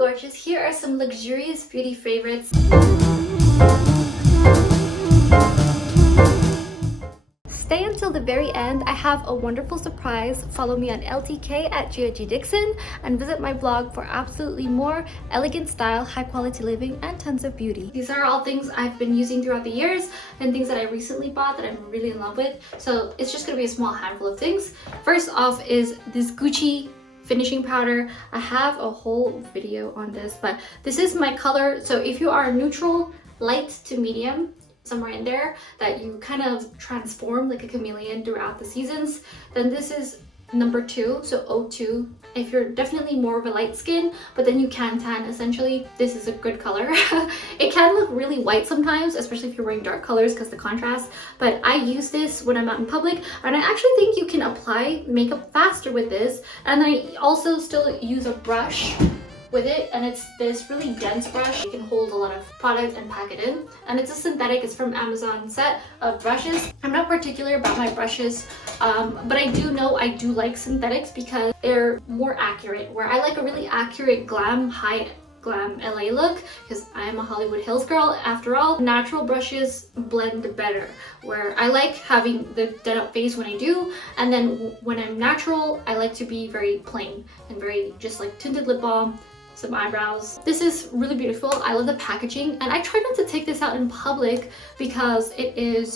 gorgeous, here are some luxurious beauty favorites. Stay until the very end. I have a wonderful surprise. Follow me on LTK at GeoGDixon and visit my blog for absolutely more elegant style, high quality living, and tons of beauty. These are all things I've been using throughout the years and things that I recently bought that I'm really in love with. So it's just gonna be a small handful of things. First off is this Gucci finishing powder. I have a whole video on this, but this is my color. So if you are neutral, light to medium, somewhere in there, that you kind of transform like a chameleon throughout the seasons, then this is number 2, so 02. If you're definitely more of a light skin, but then you can tan, essentially, this is a good color. It can look really white sometimes, especially if you're wearing dark colors because the contrast, but I use this when I'm out in public, and I actually think you can apply makeup faster with this. And I also still use a brush with it, and it's this really dense brush. You can hold a lot of product and pack it in, and it's a synthetic. It's from Amazon set of brushes. I'm not particular about my brushes, but I do know I do like synthetics because they're more accurate, where I like a really accurate glam, high glam LA look, because I am a Hollywood Hills girl after all. Natural brushes blend better, where I like having the done up face when I do, and then when I'm natural, I like to be very plain and very just like tinted lip balm, some eyebrows. This is really beautiful. I love the packaging, and I try not to take this out in public because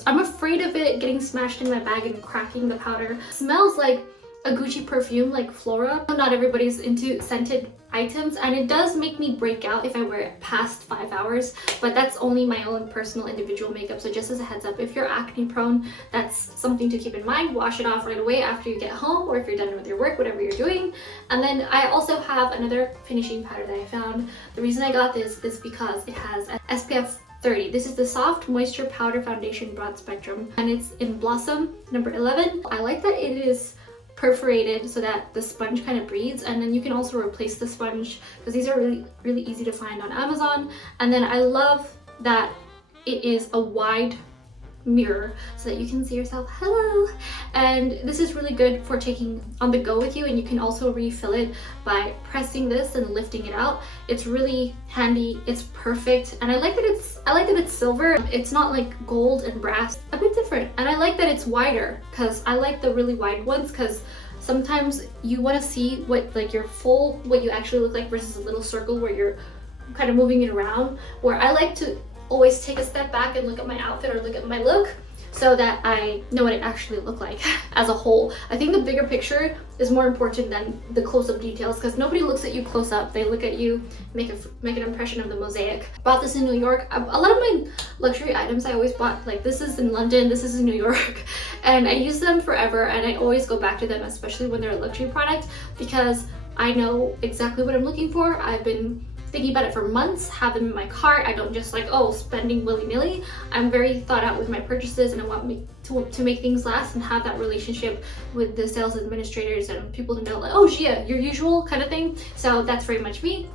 I'm afraid of it getting smashed in my bag and cracking the powder. It smells like a Gucci perfume, like Flora. Not everybody's into scented items, and it does make me break out if I wear it past 5 hours, but that's only my own personal individual makeup. So just as a heads up, if you're acne prone, that's something to keep in mind. Wash it off right away after you get home, or if you're done with your work, whatever you're doing. And then I also have another finishing powder that I found. The reason I got this is because it has an SPF 30. This is the Soft Moisture Powder Foundation Broad Spectrum, and it's in Blossom number 11. I like that it is perforated so that the sponge kind of breathes, and then you can also replace the sponge because these are really easy to find on Amazon. And then I love that it is a wide mirror so that you can see yourself. Hello. And this is really good for taking on the go with you, and you can also refill it by pressing this and lifting it out. It's really handy. It's perfect, and I like that it's silver. It's not like gold and brass, a bit different. And I like that it's wider because I like the really wide ones, because sometimes you want to see what you actually look like versus a little circle where you're kind of moving it around, where I like to always take a step back and look at my outfit or look at my look so that I know what it actually looked like as a whole. I think the bigger picture is more important than the close-up details, because nobody looks at you close up. They look at you, make an impression of the mosaic. Bought this in New York. A lot of my luxury items I always bought, like this is in London, this is in New York, and I use them forever, and I always go back to them, especially when they're a luxury product, because I know exactly what I'm looking for. I've been thinking about it for months, have them in my cart. I don't just like, oh, spending willy-nilly. I'm very thought out with my purchases, and I want me to make things last and have that relationship with the sales administrators and people to know like, oh, Gia, your usual kind of thing. So that's very much me.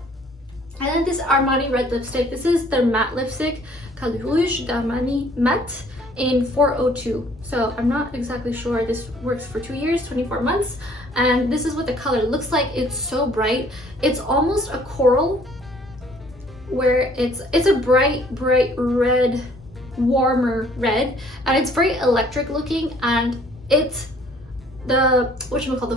And then this Armani Red Lipstick. This is their matte lipstick called Rouge d'Armani Matte in 402. So I'm not exactly sure. This works for 2 years, 24 months. And this is what the color looks like. It's so bright. It's almost a coral, where it's a bright red, warmer red, and it's very electric looking, and it's the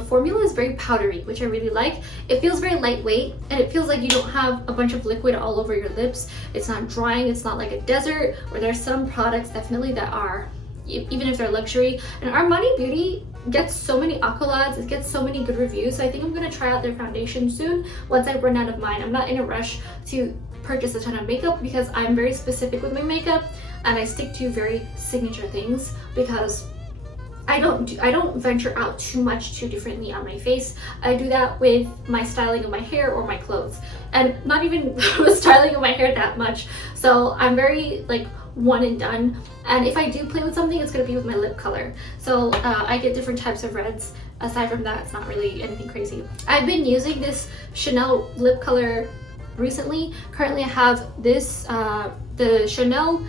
formula is very powdery, which I really like. It feels very lightweight, and it feels like you don't have a bunch of liquid all over your lips. It's not drying. It's not like a desert, where there's some products definitely that are, even if they're luxury. And Armani Beauty gets so many accolades, it gets so many good reviews, so I think I'm gonna try out their foundation soon once I run out of mine. I'm not in a rush to purchase a ton of makeup because I'm very specific with my makeup, and I stick to very signature things because I don't venture out too much too differently on my face. I do that with my styling of my hair or my clothes, and not even with styling of my hair that much. So I'm very like one and done, and if I do play with something, it's gonna be with my lip color. So I get different types of reds. Aside from that, it's not really anything crazy. I've been using this Chanel lip color recently. Currently I have this the Chanel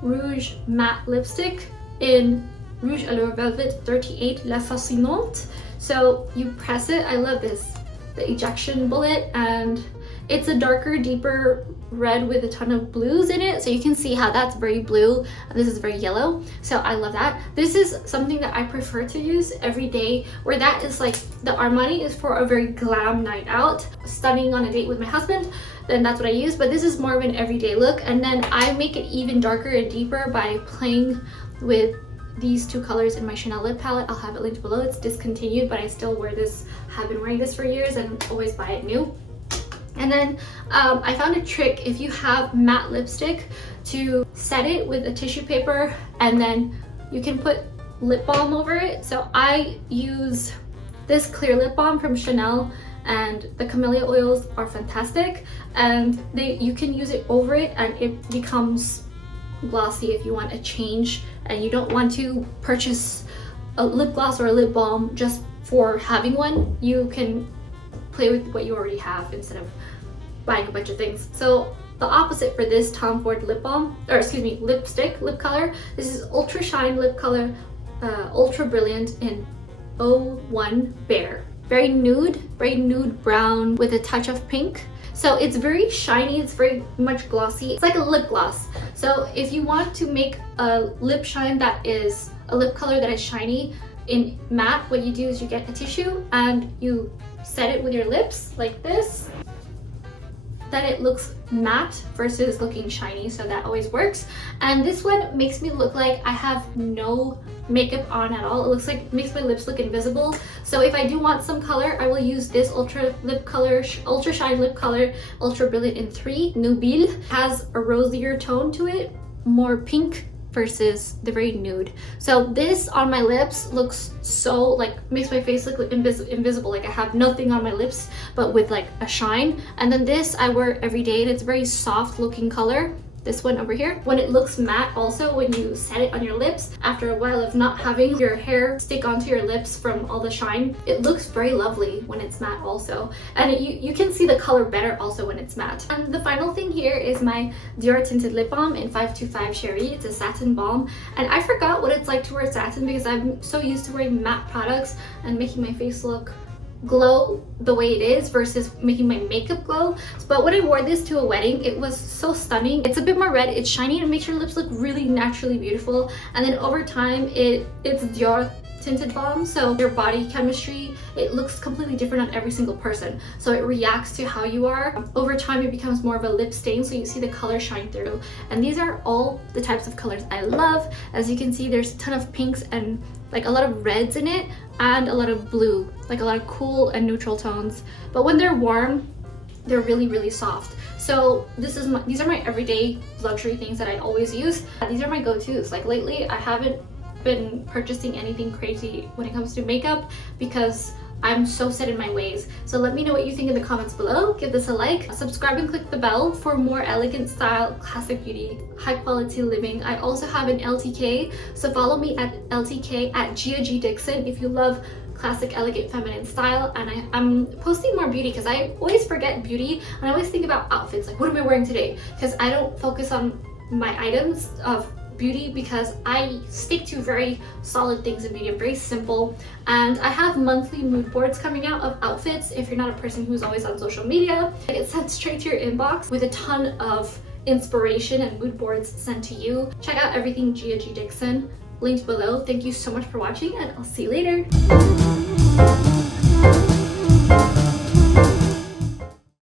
Rouge Matte Lipstick in Rouge Allure Velvet 38 La Fascinante. So you press it. I love this, the ejection bullet, and It's a darker, deeper red with a ton of blues in it. So you can see how that's very blue and this is very yellow. So I love that. This is something that I prefer to use every day, where that is like, the Armani is for a very glam night out, stunning on a date with my husband, then that's what I use. But this is more of an everyday look. And then I make it even darker and deeper by playing with these two colors in my Chanel lip palette. I'll have it linked below. It's discontinued, but I still wear this, have been wearing this for years and always buy it new. And then I found a trick, if you have matte lipstick, to set it with a tissue paper and then you can put lip balm over it. So I use this clear lip balm from Chanel, and the camellia oils are fantastic, and you can use it over it and it becomes glossy. If you want a change and you don't want to purchase a lip gloss or a lip balm just for having one, you can play with what you already have instead of buying a bunch of things. So the opposite for this Tom Ford lip balm, or excuse me, lipstick, lip color, this is Ultra Shine lip color, Ultra Brilliant in 01 Bear. Very nude brown with a touch of pink. So it's very shiny, it's very much glossy. It's like a lip gloss. So if you want to make a lip shine that is a lip color that is shiny in matte, what you do is you get a tissue and you set it with your lips like this. Then it looks matte versus looking shiny, so that always works. And this one makes me look like I have no makeup on at all. It looks like, makes my lips look invisible. So if I do want some color, I will use this Ultra Shine lip color, Ultra Brilliant in 3, Nubile. Has a rosier tone to it, more pink versus the very nude. So this on my lips looks so, like, makes my face look invisible, like I have nothing on my lips but with like a shine. And then this I wear every day and it's a very soft looking color. This one over here, when it looks matte, also when you set it on your lips after a while of not having your hair stick onto your lips from all the shine, it looks very lovely when it's matte also. And you can see the color better also when it's matte. And the final thing here is my Dior tinted lip balm in 525 Cherry. It's a satin balm, and I forgot what it's like to wear satin because I'm so used to wearing matte products and making my face look glow the way it is versus making my makeup glow. But when I wore this to a wedding, it was so stunning. It's a bit more red, it's shiny, and it makes your lips look really naturally beautiful. And then over time, it's Dior tinted balm, so your body chemistry, it looks completely different on every single person, so it reacts to how you are. Over time it becomes more of a lip stain, so you see the color shine through. And these are all the types of colors I love. As you can see, there's a ton of pinks and like a lot of reds in it, and a lot of blue, like a lot of cool and neutral tones. But when they're warm, they're really soft. So these are my everyday luxury things that I always use. These are my go-tos. Like lately I haven't been purchasing anything crazy when it comes to makeup because I'm so set in my ways. So let me know what you think in the comments below. Give this a like, subscribe and click the bell for more elegant style, classic beauty, high quality living. I also have an LTK, so follow me at LTK at Gia G Dixon if you love classic, elegant, feminine style. And I'm posting more beauty because I always forget beauty and I always think about outfits, like what am I wearing today? Because I don't focus on my items of beauty because I stick to very solid things in beauty. I'm very simple, and I have monthly mood boards coming out of outfits. If you're not a person who's always on social media, it's sent straight to your inbox with a ton of inspiration and mood boards sent to you. Check out everything Gia G Dixon, linked below. Thank you so much for watching, and I'll see you later.